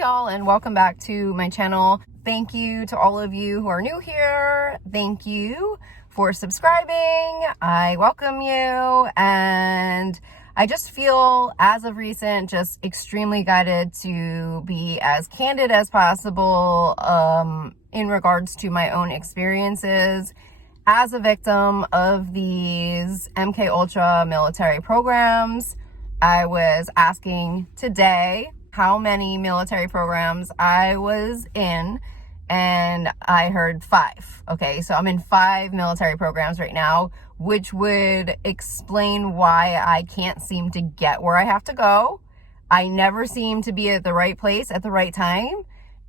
Hey y'all, and welcome back to my channel. Thank you to all of you who are new here. Thank you for subscribing. I welcome you, and I just feel as of recent just extremely guided to be as candid as possible in regards to my own experiences as a victim of these MK Ultra military programs. I was asking today how many military programs I was in, and I heard 5. Okay, so I'm in 5 military programs right now, which would explain why I can't seem to get where I have to go. I never seem to be at the right place at the right time,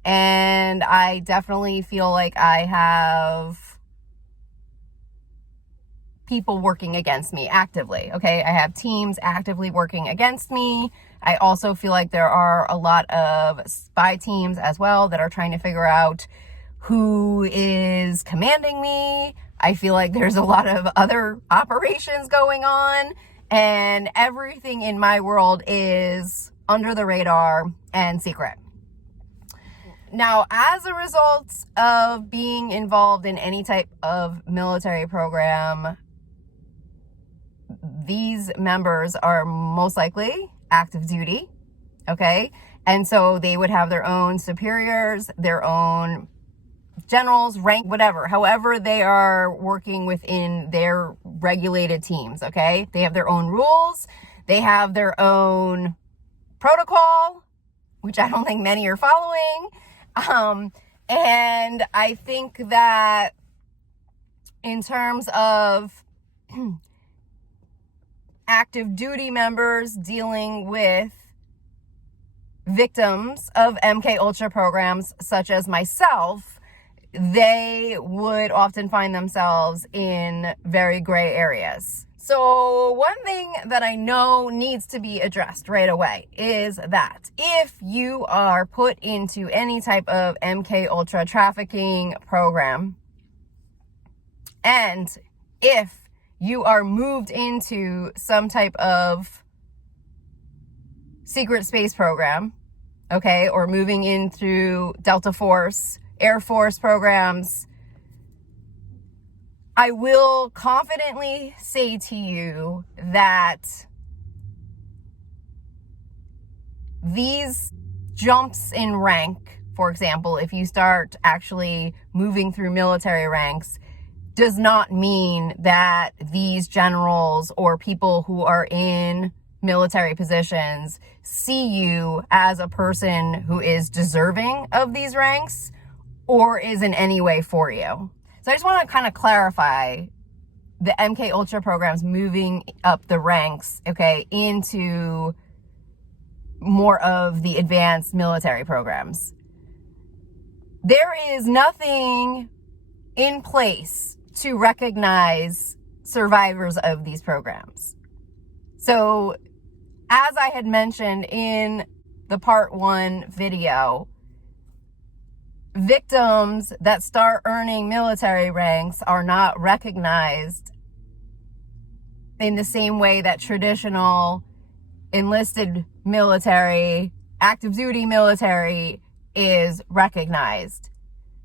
and I definitely feel like I have people working against me actively. Okay, I have teams actively working against me. I also feel like there are a lot of spy teams as well that are trying to figure out who is commanding me. I feel like there's a lot of other operations going on, and everything in my world is under the radar and secret. Now, as a result of being involved in any type of military program, these members are most likely active duty, okay? And so they would have their own superiors, their own generals, rank, whatever, however they are working within their regulated teams, okay? They have their own rules, they have their own protocol, which I don't think many are following. And I think that in terms of active duty members dealing with victims of MK Ultra programs such as myself, they would often find themselves in very gray areas. So one thing that I know needs to be addressed right away is that if you are put into any type of MK Ultra trafficking program, and if you are moved into some type of secret space program, okay, or moving into Delta Force, Air Force programs, I will confidently say to you that these jumps in rank, for example, if you start actually moving through military ranks, does not mean that these generals or people who are in military positions see you as a person who is deserving of these ranks or is in any way for you. So I just want to kind of clarify the MK Ultra programs moving up the ranks, okay, into more of the advanced military programs. There is nothing in place to recognize survivors of these programs. So, as I had mentioned in the part 1 video, victims that start earning military ranks are not recognized in the same way that traditional enlisted military, active duty military is recognized.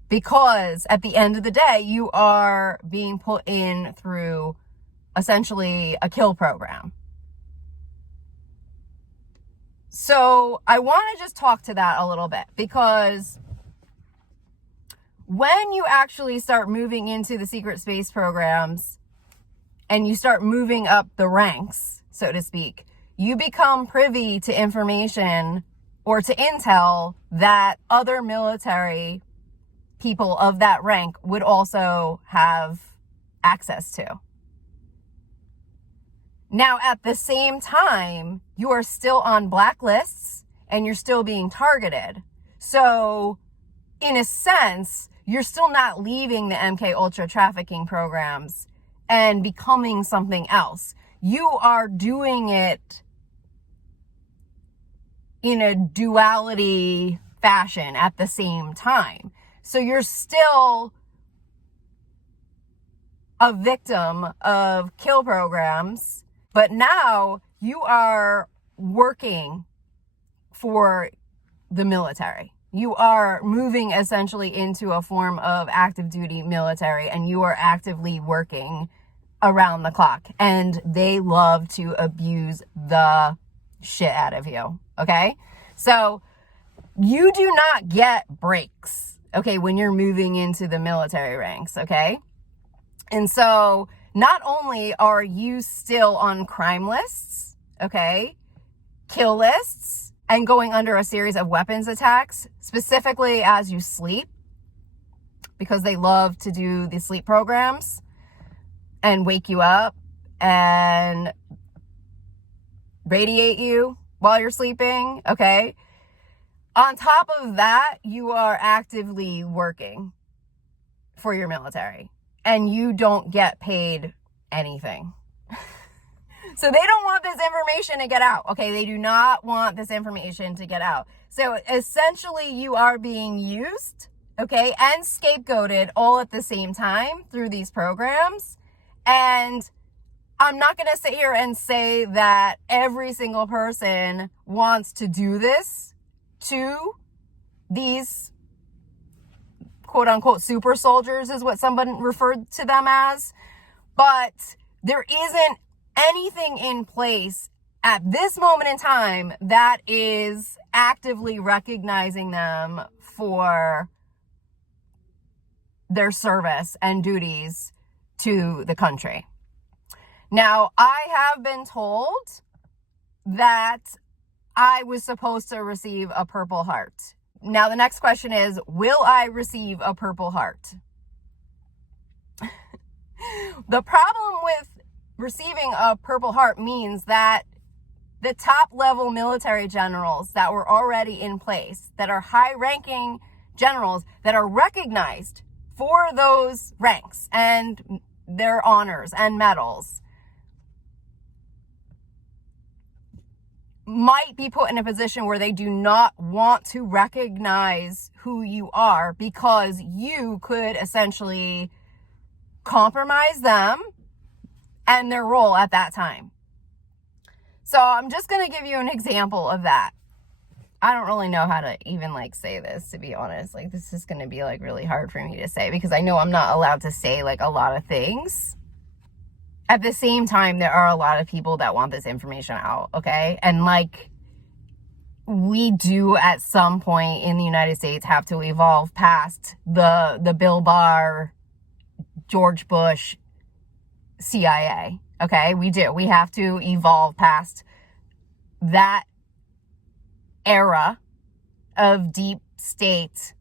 Because at the end of the day, you are being put in through essentially a kill program. So I want to just talk to that a little bit, because when you actually start moving into the secret space programs and you start moving up the ranks, so to speak, you become privy to information or to intel that other military people of that rank would also have access to. Now, at the same time, you are still on blacklists and you're still being targeted. So, in a sense, you're still not leaving the MK Ultra trafficking programs and becoming something else. You are doing it in a duality fashion at the same time. So you're still a victim of kill programs, but now you are working for the military. You are moving essentially into a form of active duty military, and you are actively working around the clock, and they love to abuse the shit out of you. Okay. So you do not get breaks. Okay. When you're moving into the military ranks. Okay. And so not only are you still on crime lists, okay, kill lists, and going under a series of weapons attacks, specifically as you sleep, because they love to do the sleep programs and wake you up and radiate you while you're sleeping, okay? On top of that, you are actively working for your military, and you don't get paid anything. So they don't want this information to get out, okay? They do not want this information to get out. So essentially, you are being used, okay, and scapegoated all at the same time through these programs. And I'm not going to sit here and say that every single person wants to do this to these quote unquote super soldiers, is what someone referred to them as. But there isn't anything in place at this moment in time that is actively recognizing them for their service and duties to the country. Now, I have been told that I was supposed to receive a Purple Heart. Now, the next question is, will I receive a Purple Heart? The problem with receiving a Purple Heart means that the top level military generals that were already in place, that are high ranking generals that are recognized for those ranks and their honors and medals, might be put in a position where they do not want to recognize who you are, because you could essentially compromise them and their role at that time. So I'm just going to give you an example of that. I don't really know how to even say this, to be honest. This is going to be really hard for me to say, because I know I'm not allowed to say a lot of things. At the same time, there are a lot of people that want this information out, okay? And we do at some point in the United States have to evolve past the Bill Barr, George Bush, CIA, okay? We do. We have to evolve past that era of deep state.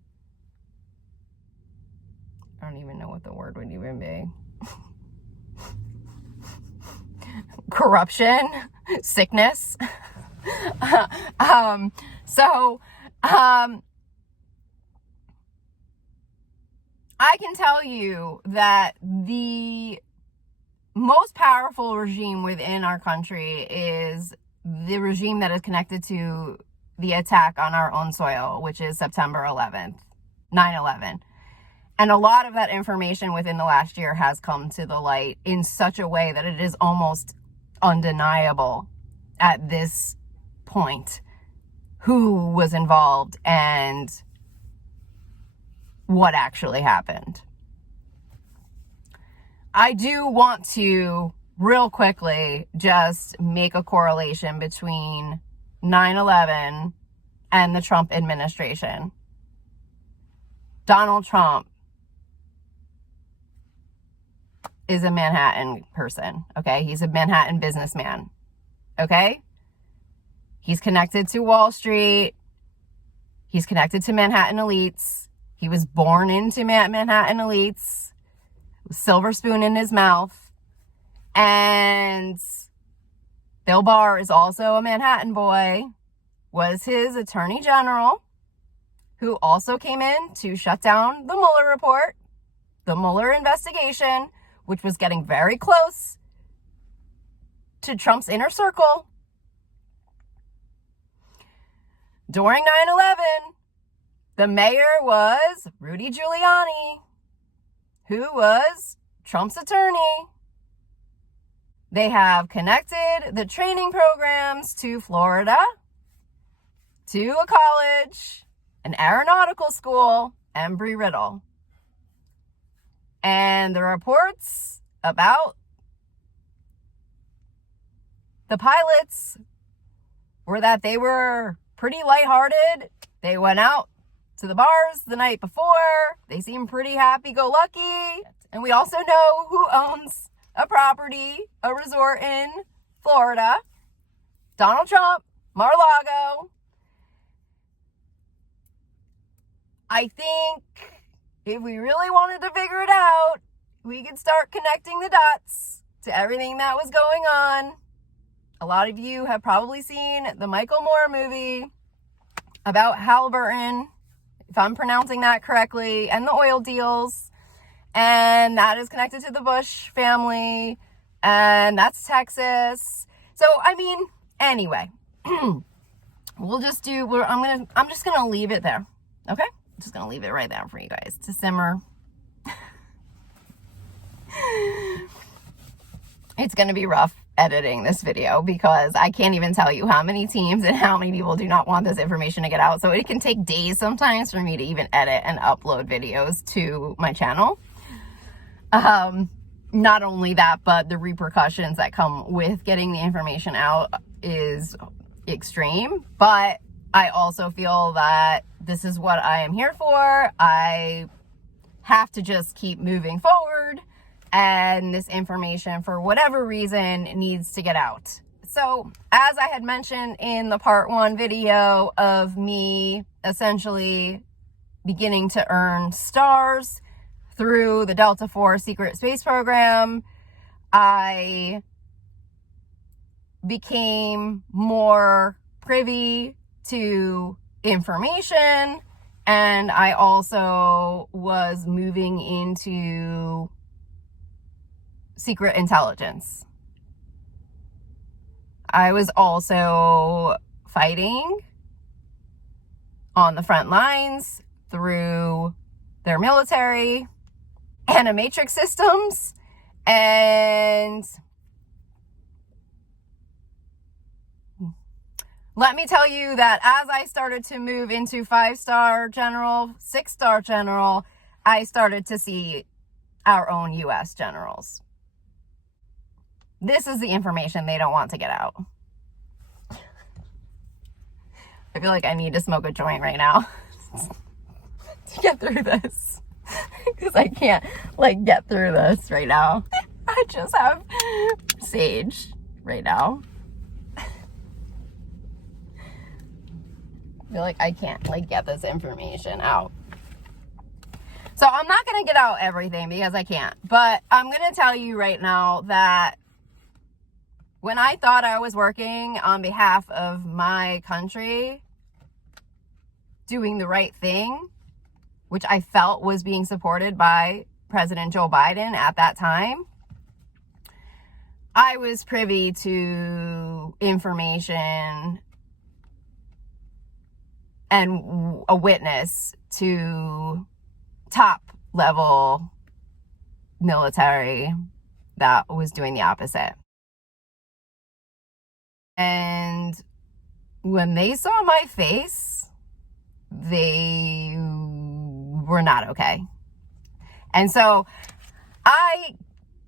I don't even know what the word would even be. Corruption, sickness. I can tell you that the most powerful regime within our country is the regime that is connected to the attack on our own soil, which is September 11th, 9/11. And a lot of that information within the last year has come to the light in such a way that it is almost undeniable at this point who was involved and what actually happened. I do want to real quickly just make a correlation between 9/11 and the Trump administration. Donald Trump is a Manhattan person, okay? He's a Manhattan businessman, okay? He's connected to Wall Street. He's connected to Manhattan elites. He was born into Manhattan elites, silver spoon in his mouth. And Bill Barr is also a Manhattan boy, was his attorney general, who also came in to shut down the Mueller report, the Mueller investigation, which was getting very close to Trump's inner circle. During 9/11, the mayor was Rudy Giuliani, who was Trump's attorney. They have connected the training programs to Florida. to a college, an aeronautical school, Embry-Riddle. And the reports about the pilots were that they were pretty lighthearted. They went out to the bars the night before. They seemed pretty happy-go-lucky. And we also know who owns a property, a resort in Florida. Donald Trump, Mar-a-Lago. I think if we really wanted to figure it out, we could start connecting the dots to everything that was going on. A lot of you have probably seen the Michael Moore movie about Halliburton, if I'm pronouncing that correctly, and the oil deals. And that is connected to the Bush family, and that's Texas. So, I mean, anyway, I'm just gonna leave it there. Okay? I'm just gonna leave it right there for you guys to simmer. It's gonna be rough editing this video because I can't even tell you how many teams and how many people do not want this information to get out. So it can take days sometimes for me to even edit and upload videos to my channel. Not only that, but the repercussions that come with getting the information out is extreme. But I also feel that this is what I am here for. I have to just keep moving forward, and this information, for whatever reason, needs to get out. So, as I had mentioned in the part 1 video of me essentially beginning to earn stars through the Delta IV secret space program, I became more privy to information, and I also was moving into secret intelligence. I was also fighting on the front lines through their military animatrix systems, and let me tell you that as I started to move into 5-star general, 6-star general, I started to see our own U.S. generals. This is the information they don't want to get out. I feel like I need to smoke a joint right now to get through this. Because I can't, get through this right now. I just have sage right now. I feel like I can't, get this information out. So I'm not going to get out everything because I can't. But I'm going to tell you right now that when I thought I was working on behalf of my country, doing the right thing, which I felt was being supported by President Joe Biden at that time, I was privy to information and a witness to top level military that was doing the opposite. And when they saw my face, they were not okay. And so I,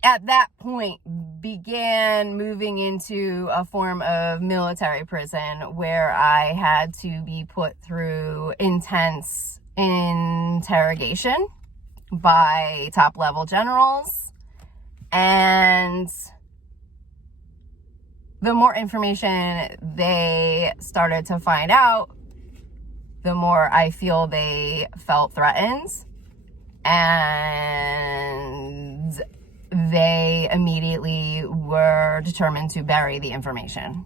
at that point, began moving into a form of military prison where I had to be put through intense interrogation by top level generals. And the more information they started to find out, the more I feel they felt threatened, and they immediately were determined to bury the information.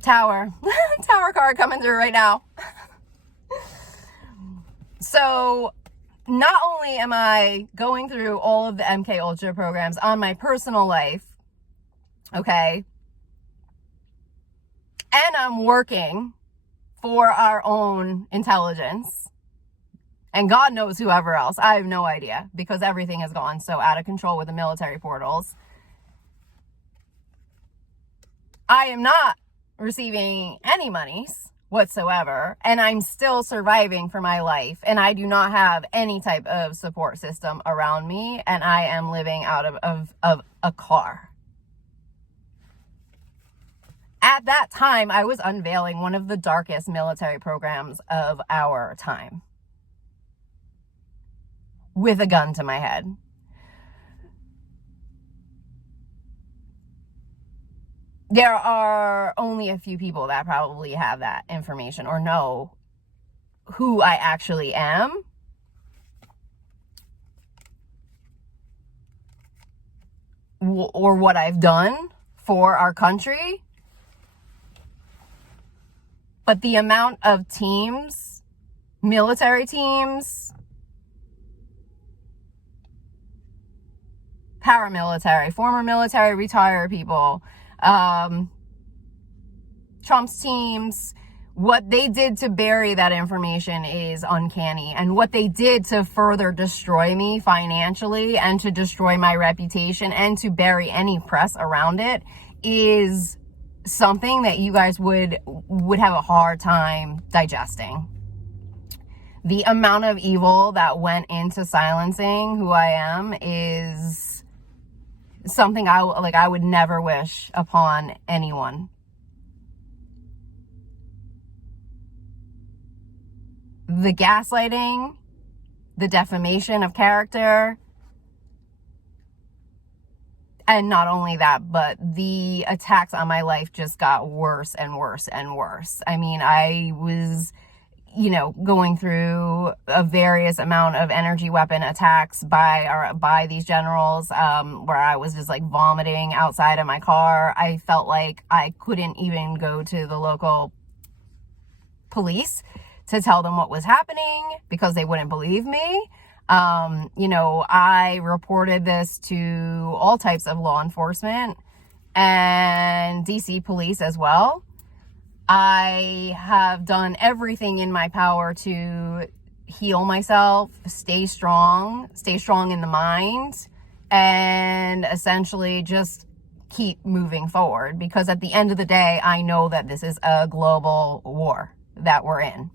Tower card coming through right now. So not only am I going through all of the MK Ultra programs on my personal life, okay, and I'm working for our own intelligence, and God knows whoever else. I have no idea because everything has gone so out of control with the military portals. I am not receiving any monies whatsoever, and I'm still surviving for my life, and I do not have any type of support system around me, and I am living out of a car. At that time, I was unveiling one of the darkest military programs of our time with a gun to my head. There are only a few people that probably have that information or know who I actually am. Or what I've done for our country. But the amount of teams, military teams, paramilitary, former military, retired people, Trump's teams, what they did to bury that information is uncanny. And what they did to further destroy me financially and to destroy my reputation and to bury any press around it is something that you guys would have a hard time digesting. The amount of evil that went into silencing who I am is something I would never wish upon anyone. The gaslighting, the defamation of character, and not only that, but the attacks on my life just got worse and worse and worse. I mean, I was, going through a various amount of energy weapon attacks by these generals, where I was just like vomiting outside of my car. I felt like I couldn't even go to the local police to tell them what was happening because they wouldn't believe me. I reported this to all types of law enforcement and DC police as well. I have done everything in my power to heal myself, stay strong in the mind, and essentially just keep moving forward, because at the end of the day, I know that this is a global war that we're in.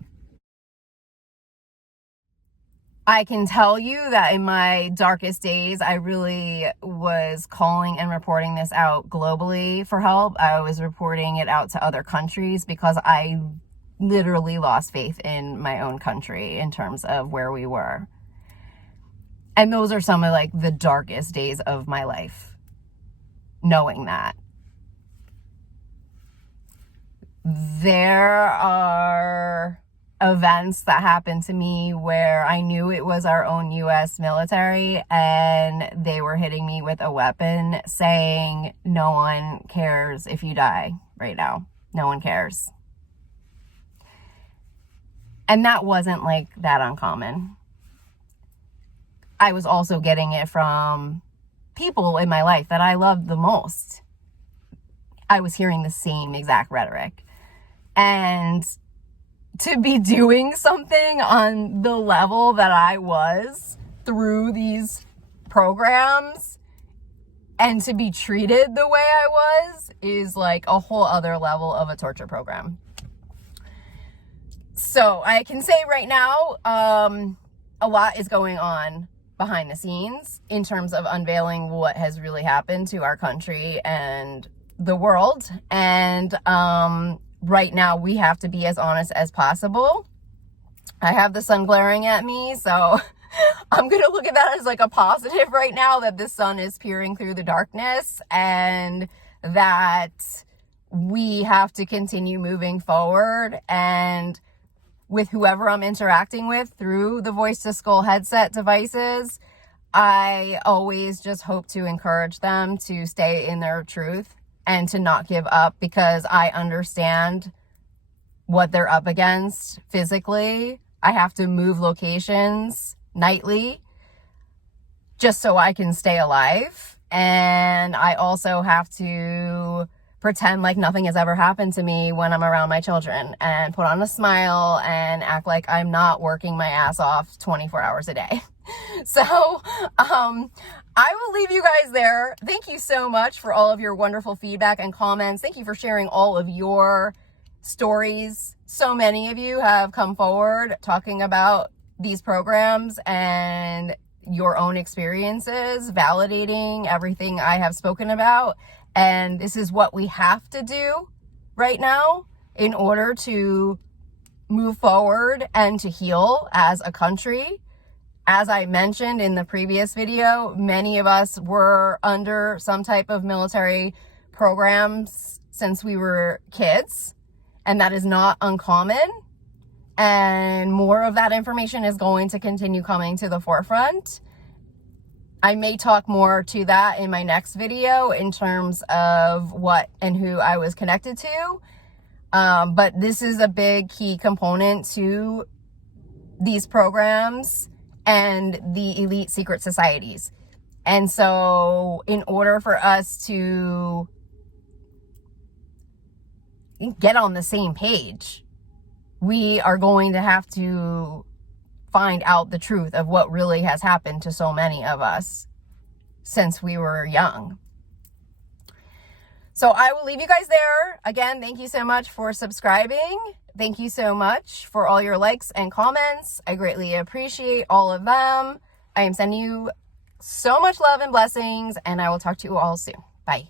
I can tell you that in my darkest days, I really was calling and reporting this out globally for help. I was reporting it out to other countries because I literally lost faith in my own country in terms of where we were. And those are some of the darkest days of my life, knowing that. There are events that happened to me where I knew it was our own U.S. military and they were hitting me with a weapon saying, no one cares if you die right now. No one cares. And that wasn't that uncommon. I was also getting it from people in my life that I loved the most. I was hearing the same exact rhetoric. And to be doing something on the level that I was through these programs and to be treated the way I was is a whole other level of a torture program. So I can say right now, a lot is going on behind the scenes in terms of unveiling what has really happened to our country and the world. And, right now, we have to be as honest as possible. I have the sun glaring at me, so I'm going to look at that as a positive right now, that the sun is peering through the darkness and that we have to continue moving forward. And with whoever I'm interacting with through the voice to skull headset devices, I always just hope to encourage them to stay in their truth and to not give up, because I understand what they're up against physically. I have to move locations nightly just so I can stay alive. And I also have to pretend like nothing has ever happened to me when I'm around my children, and put on a smile and act like I'm not working my ass off 24 hours a day. So, I will leave you guys there. Thank you so much for all of your wonderful feedback and comments. Thank you for sharing all of your stories. So many of you have come forward talking about these programs and your own experiences, validating everything I have spoken about. And this is what we have to do right now in order to move forward and to heal as a country. As I mentioned in the previous video, many of us were under some type of military programs since we were kids, and that is not uncommon. And more of that information is going to continue coming to the forefront. I may talk more to that in my next video in terms of what and who I was connected to. But this is a big key component to these programs and the elite secret societies. And so in order for us to get on the same page, we are going to have to find out the truth of what really has happened to so many of us since we were young. So I will leave you guys there. Again, thank you so much for subscribing. Thank you so much for all your likes and comments. I greatly appreciate all of them. I am sending you so much love and blessings, and I will talk to you all soon. Bye.